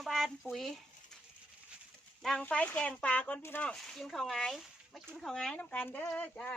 มาบ้านปุ๋ยดังไฟแกงปลาก่อนพี่น้องกินข้าวไงไม่กินข้าวไงน้ำกันเด้อจ้า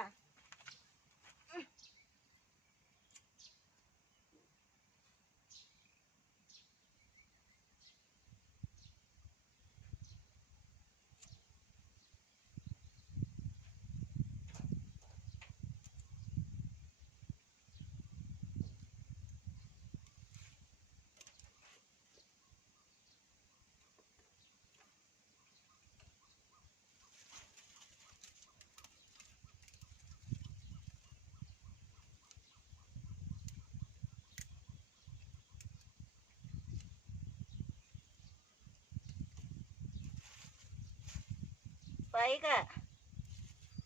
ไฟก็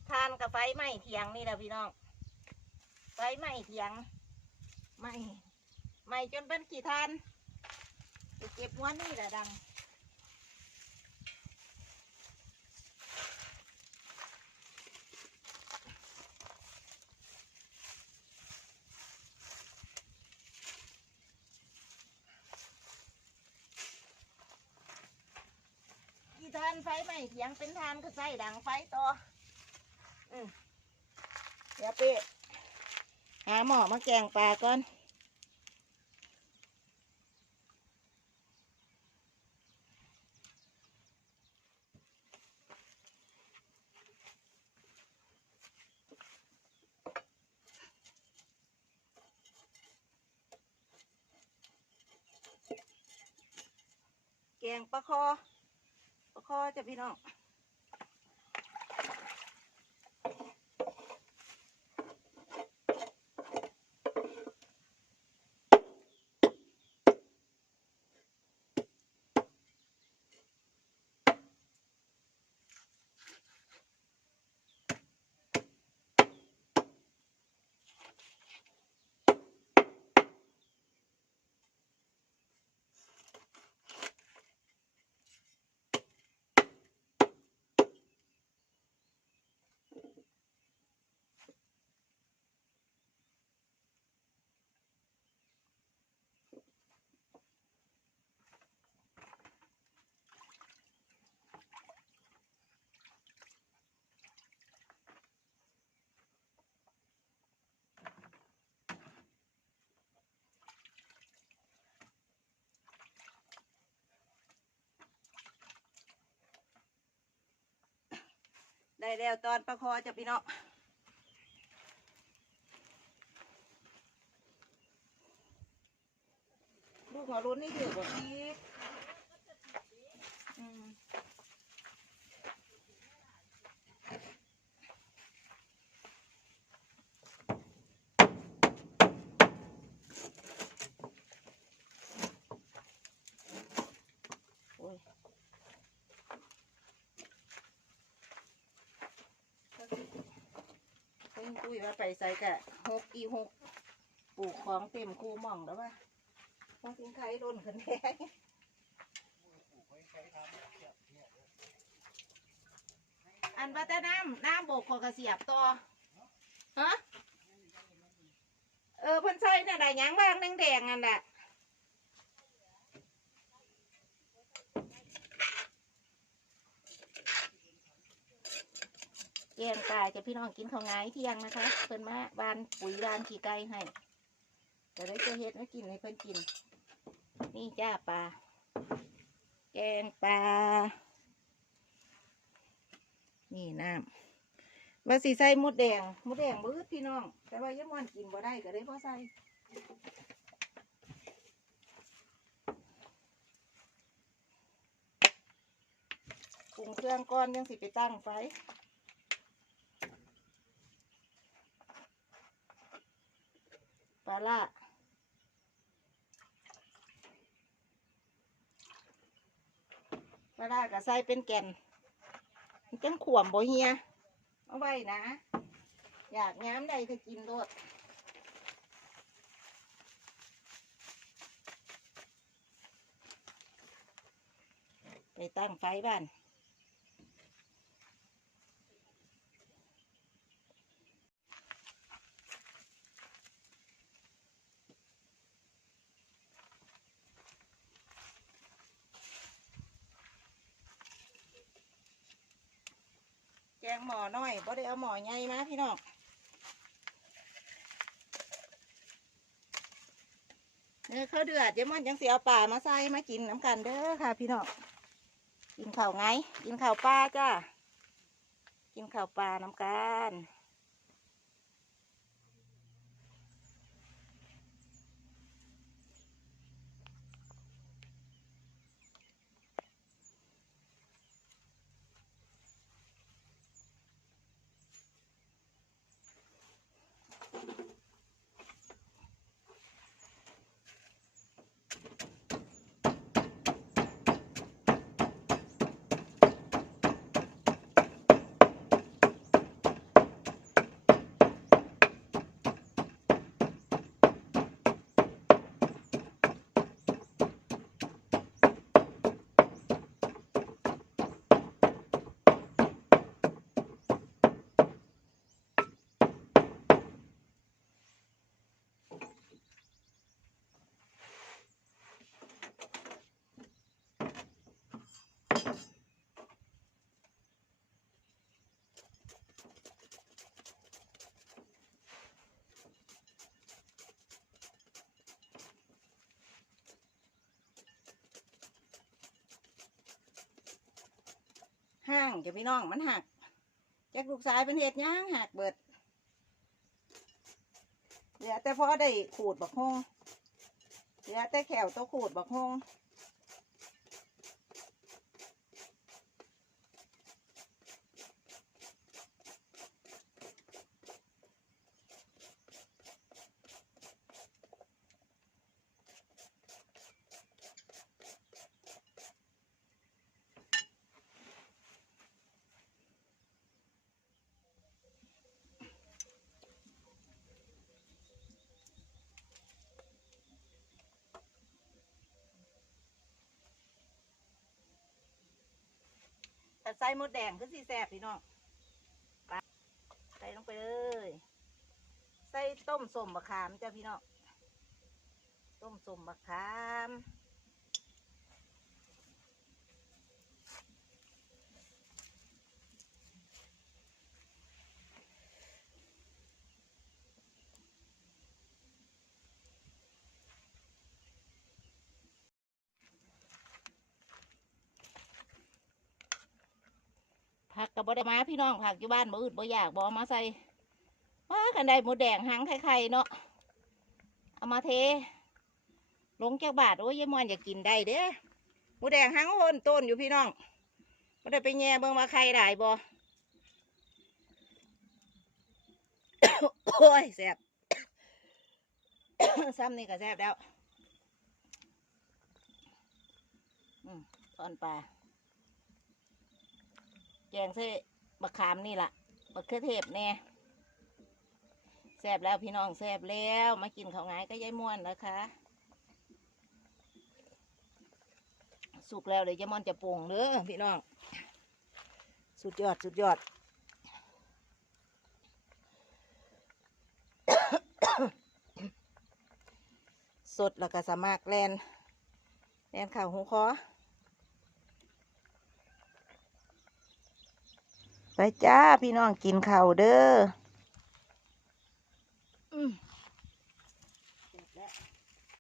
ทานกับไฟไหม้เถียงนี่แหละพี่น้อง ไฟไหม้เถียงไหม้ไหม้จนเป็นกี่ทานไปเก็บม้วนนี่แหละดัง นไฟไหม้เถียงเป็นทานก็ใส่ดังไฟต่ออืมเดี๋ยวไปหาหมอมาแกงปลาก่อนแกงปลาคอ คอจ้ะพี่น้อง ได้แล้วตอนปลาคอจะพี่น้องลูกหัวรุนนี่ถือกว่าพี่อืมโอ้ย เพิ่งคุยว่าไปใส่กะหกอีหกปลูกของเต็มคูหม่องแล้วว่าต้องทิ้งไข่ร่นขึ้นแท้อันว่าแต่น้ำน้ำโบกขอกระเสียบต่อฮะเออเพิ่นใส่น่ยได้ยังบ้างแดงๆอันน่ะ แกงตายจะพี่น้องกินข้าวงายเที่ยงนะคะ เพิ่นมาบานปุ๋ยบานขี้ไก่ให้แต่ได้เจะเฮ็ดมากินให้เพิ่นกิน นี่จ้าปลาแกงปลานี่น้ำว่าสีใส่มดแดงมดแดงบื้อพี่น้อง แต่ว่ายังมันกินบ่ได้ก็ได้พอใส่ปรุงเครื่องก้อนยังสิไปตั้งไฟ ปลาละปลาละก็ใส่เป็นแก่นมันจังขวมบ่เฮียเอาไว้นะ อยากง้ำใดก็กินโลดไปตั้งไฟบ้าน งหมอน้อยบ่ได้เอาหมอใหญ่มาพี่น้องเนื้อข้าวเดือดเดี๋ยมันยังเสียเอาป่ามาใส่มากินน้ำกันเด้อค่ะ พี่น้องกินข้าวไง กินข้าวปลาจ้ากินข้าวปลาน้ำกัน ห้างจะพี่น้องมันหักจากลูกสายเป็นเหตุย่างหักเบิดเหลือแต่พอได้ขูดบักฮงเหลือแต่แขวตัวขูดบักฮง แต่ใส่หมดแดงคือสีแสบพี่น้องใส่ลงไปเลย ใส่ต้มสมบะขามจ้ะพี่น้อง ต้มสมบะขาม ผักกับบไดมาพี่น้องผักอยู่บ้านบ่อึดบ่อยากบ่เอมาใส่ว่ากันได้หมูแดงหังไข่ๆเนาะเอามาเท ลงจากบาทโอ้ยยายมอนอยากกินได้เด้หมูแดงหังโอนต้นอยู่พี่น้องบ่ได้ไปแย่เบิ่งมาไข่ได้บ่โอ้ยแซ่บซ้ำนี่ก็แซ่บแล้ว อืมตอนปลา งเส้บักขามนี่ล่ะบักเขือเทศแน่แซบแล้วพี่น้องแซบแล้วมากินข้าวงายก็ยายม่วนนะคะ สุกแล้วเดี๋ยวยายม่วนจะปรุงเด้อพี่น้อง สุดยอดสุดยอดสดแล้วก็สามารถแลนแลนข่าวหูคอ ไปจ้าพี่น้องกินข้าวเด้อ